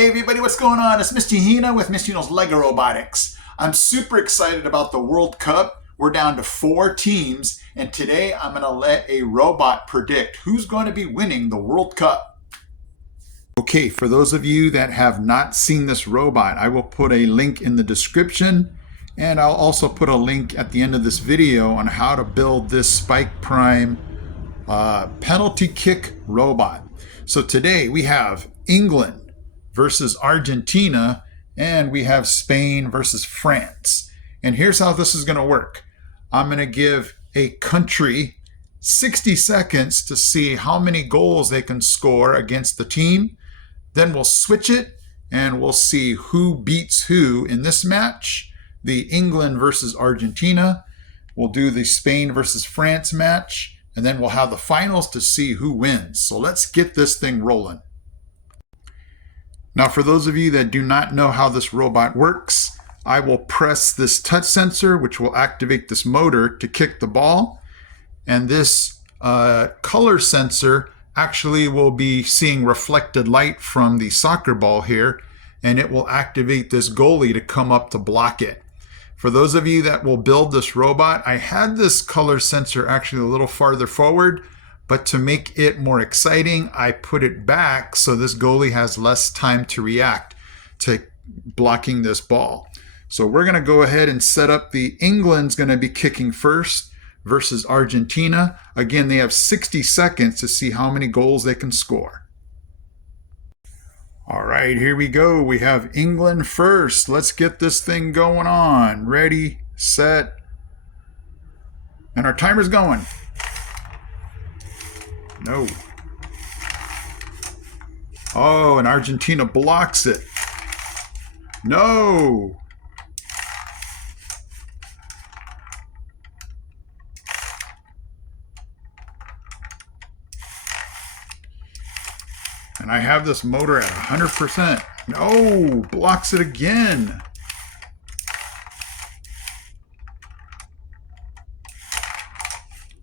Hey everybody, what's going on? It's Mr. Hino with Mr. Hino's Lego Robotics. I'm super excited about the World Cup. We're down to 4 teams, and today I'm going to let a robot predict who's going to be winning the World Cup. Okay, for those of you that have not seen this robot, I will put a link in the description, and I'll also put a link at the end of this video on how to build this Spike Prime penalty kick robot. So today we have England versus Argentina, and we have Spain versus France. And here's how this is going to work. I'm going to give a country 60 seconds to see how many goals they can score against the team. Then we'll switch it and we'll see who beats who in this match. The England versus Argentina. We'll do the Spain versus France match, and then we'll have the finals to see who wins. So let's get this thing rolling. Now, for those of you that do not know how this robot works, I will press this touch sensor, which will activate this motor to kick the ball. And this color sensor actually will be seeing reflected light from the soccer ball here, and it will activate this goalie to come up to block it. For those of you that will build this robot, I had this color sensor actually a little farther forward, but to make it more exciting, I put it back so this goalie has less time to react to blocking this ball. So we're going to go ahead and set up the England's going to be kicking first versus Argentina. Again, they have 60 seconds to see how many goals they can score. All right, here we go. We have England first. Let's get this thing going on. Ready, set, and our timer's going. No. Oh, and Argentina blocks it. No. And I have this motor at 100%. No, blocks it again.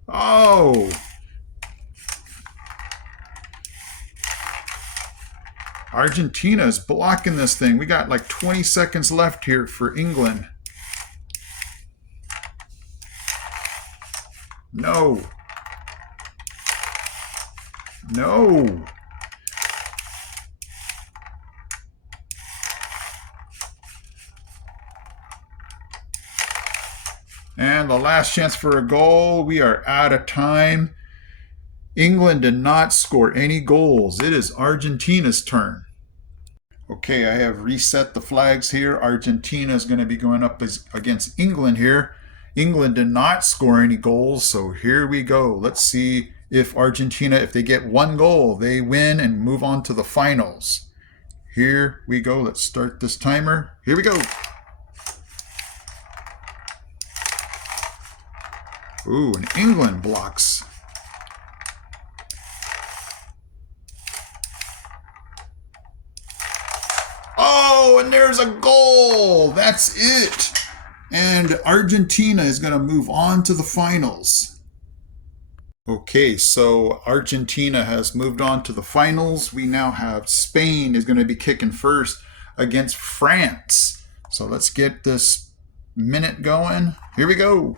Oh. Argentina is blocking this thing. We got like 20 seconds left here for England. No. No. And the last chance for a goal. We are out of time. England did not score any goals. It is Argentina's turn. Okay, I have reset the flags here. Argentina is going to be going up against England here. England did not score any goals, so here we go. Let's see if Argentina, if they get 1 goal, they win and move on to the finals. Here we go. Let's start this timer. Here we go. Ooh, and England blocks. Oh, and there's a goal. That's it. And Argentina is going to move on to the finals. Okay, so Argentina has moved on to the finals. We now have Spain is going to be kicking first against France. So let's get this minute going. Here we go.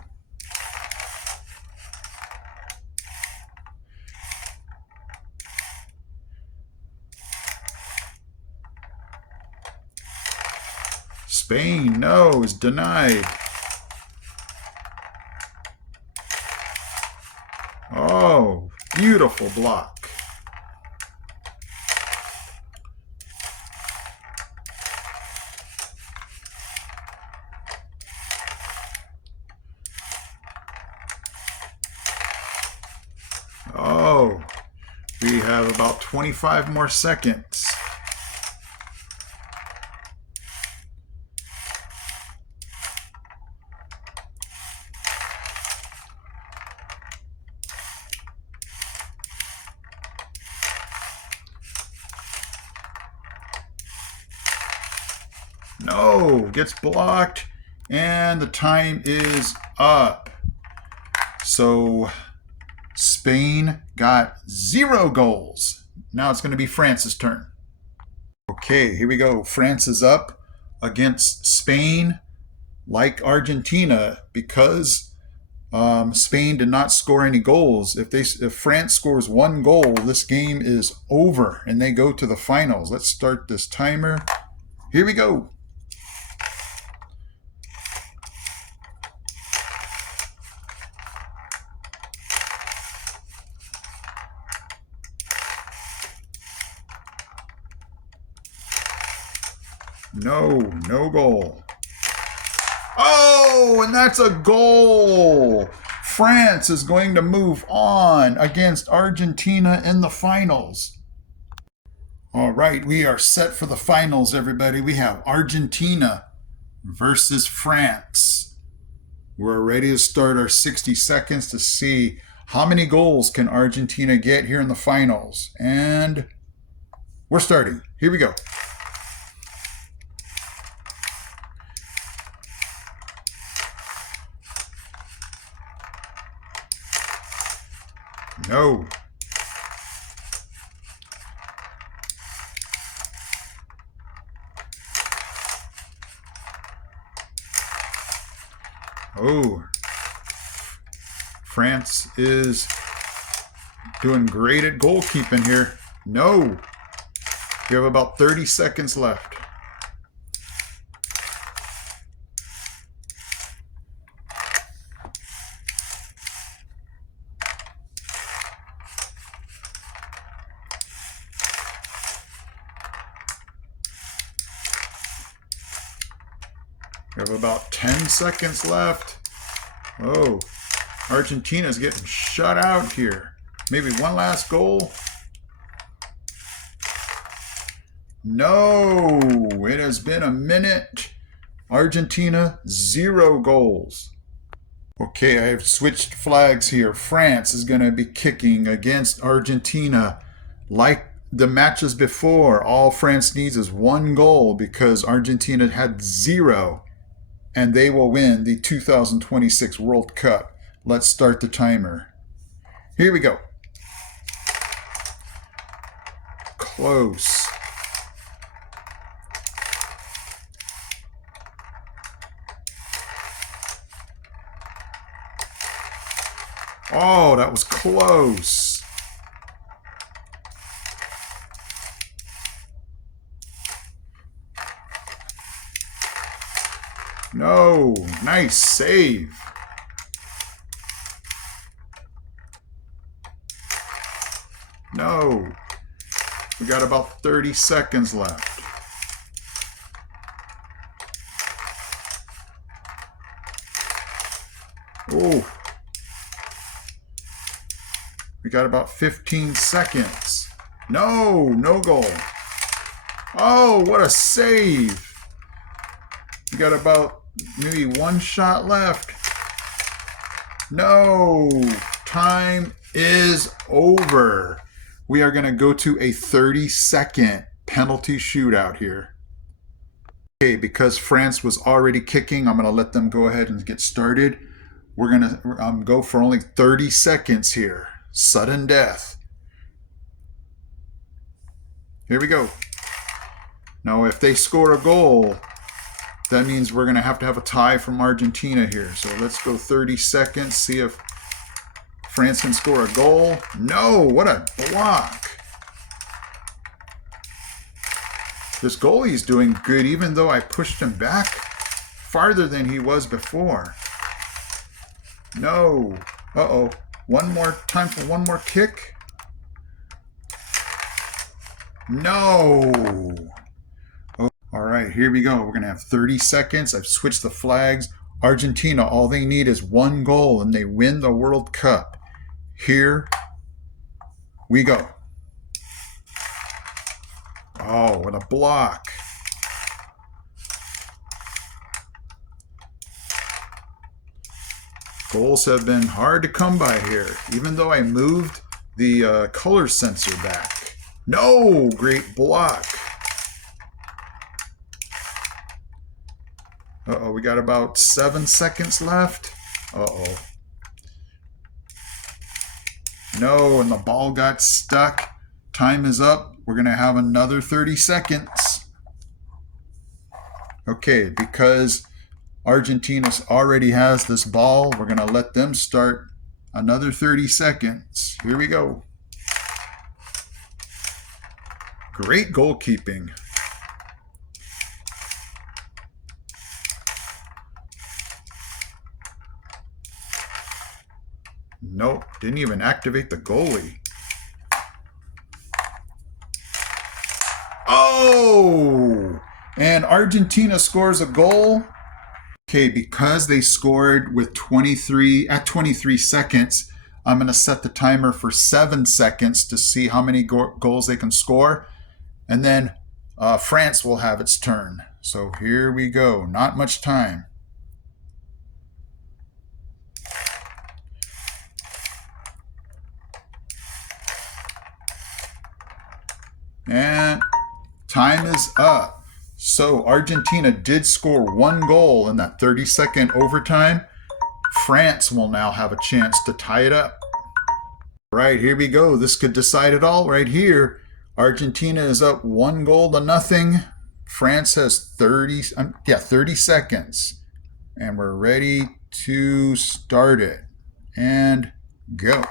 Spain, no, is denied. Oh, beautiful block. Oh, we have about 25 more seconds. No, gets blocked, and the time is up. So Spain got 0 goals. Now it's going to be France's turn. Okay, here we go. France is up against Spain, like Argentina, because Spain did not score any goals. If France scores one goal, this game is over and they go to the finals. Let's start this timer. Here we go. No goal. Oh, and that's a goal. France is going to move on against Argentina in the finals. All right, we are set for the finals, everybody. We have Argentina versus France. We're ready to start our 60 seconds to see how many goals can Argentina get here in the finals. And we're starting. Here we go. No. Oh. France is doing great at goalkeeping here. No. You have about 30 seconds left. We have about 10 seconds left. Oh, Argentina's getting shut out here. Maybe one last goal. No, it has been a minute. Argentina, 0 goals. Okay, I have switched flags here. France is going to be kicking against Argentina. Like the matches before, all France needs is 1 goal because Argentina had 0. And they will win the 2026 World Cup. Let's start the timer. Here we go. Close. Oh, that was close. No, nice save. No, we got about 30 seconds left. Oh, we got about 15 seconds. No goal. Oh, what a save. We got about maybe 1 shot left. No, time is over. We are going to go to a 30-second penalty shootout here. Okay, because France was already kicking, I'm going to let them go ahead and get started. We're going to go for only 30 seconds here. Sudden death. Here we go. Now, if they score a goal, that means we're going to have a tie from Argentina here. So let's go 30 seconds, see if France can score a goal. No, what a block. This goalie's doing good, even though I pushed him back farther than he was before. No. Uh-oh. Time for one more kick. No. All right, here we go. We're going to have 30 seconds. I've switched the flags. Argentina, all they need is 1 goal, and they win the World Cup. Here we go. Oh, what a block. Goals have been hard to come by here, even though I moved the color sensor back. No, great block. Uh-oh, we got about 7 seconds left. Uh-oh. No, and the ball got stuck. Time is up. we're going to have another 30 seconds. Okay, because Argentina already has this ball, we're going to let them start another 30 seconds. Here we go. Great goalkeeping. Nope, didn't even activate the goalie. Oh! And Argentina scores a goal. Okay, because they scored with 23 seconds, I'm going to set the timer for 7 seconds to see how many goals they can score. And then France will have its turn. So here we go. Not much time. And time is up. So Argentina did score 1 goal in that 30-second overtime. France will now have a chance to tie it up. Right, here we go. This could decide it all right here. Argentina is up 1-0. France has 30 seconds. And we're ready to start it. And go.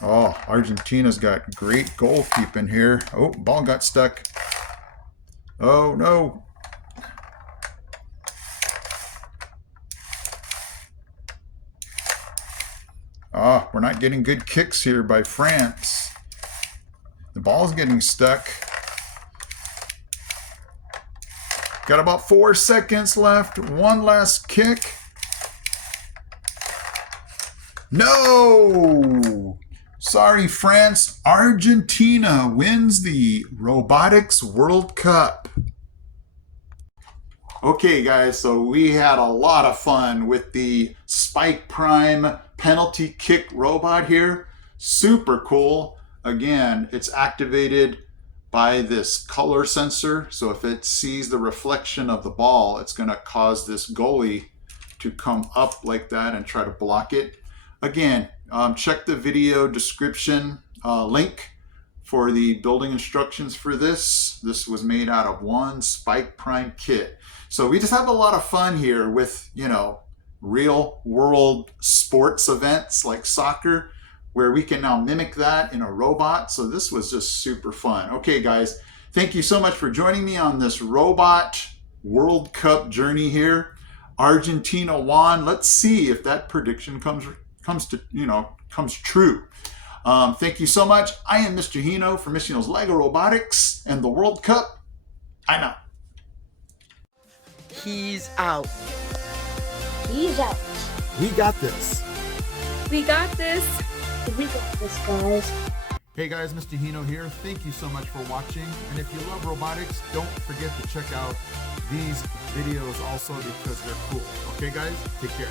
Oh, Argentina's got great goalkeeping here. Oh, ball got stuck. Oh, no. Oh, we're not getting good kicks here by France. The ball's getting stuck. Got about 4 seconds left. One last kick. No! Sorry, France. Argentina wins the Robotics World Cup. Okay, guys, so we had a lot of fun with the Spike Prime penalty kick robot here. Super cool. Again, it's activated by this color sensor. So if it sees the reflection of the ball, it's going to cause this goalie to come up like that and try to block it. Again, check the video description link for the building instructions for this. This was made out of one Spike Prime kit. So we just have a lot of fun here with, you know, real world sports events like soccer, where we can now mimic that in a robot. So this was just super fun. Okay, guys, thank you so much for joining me on this Robot World Cup journey here. Argentina won. Let's see if that prediction comes true. Thank you so much. I am Mr. Hino from Mr. Hino's Lego Robotics and the World Cup. I'm out. He's out. He's out. We got this. We got this. We got this, guys. Hey guys, Mr. Hino here. Thank you so much for watching. And if you love robotics, don't forget to check out these videos also because they're cool. Okay guys, take care.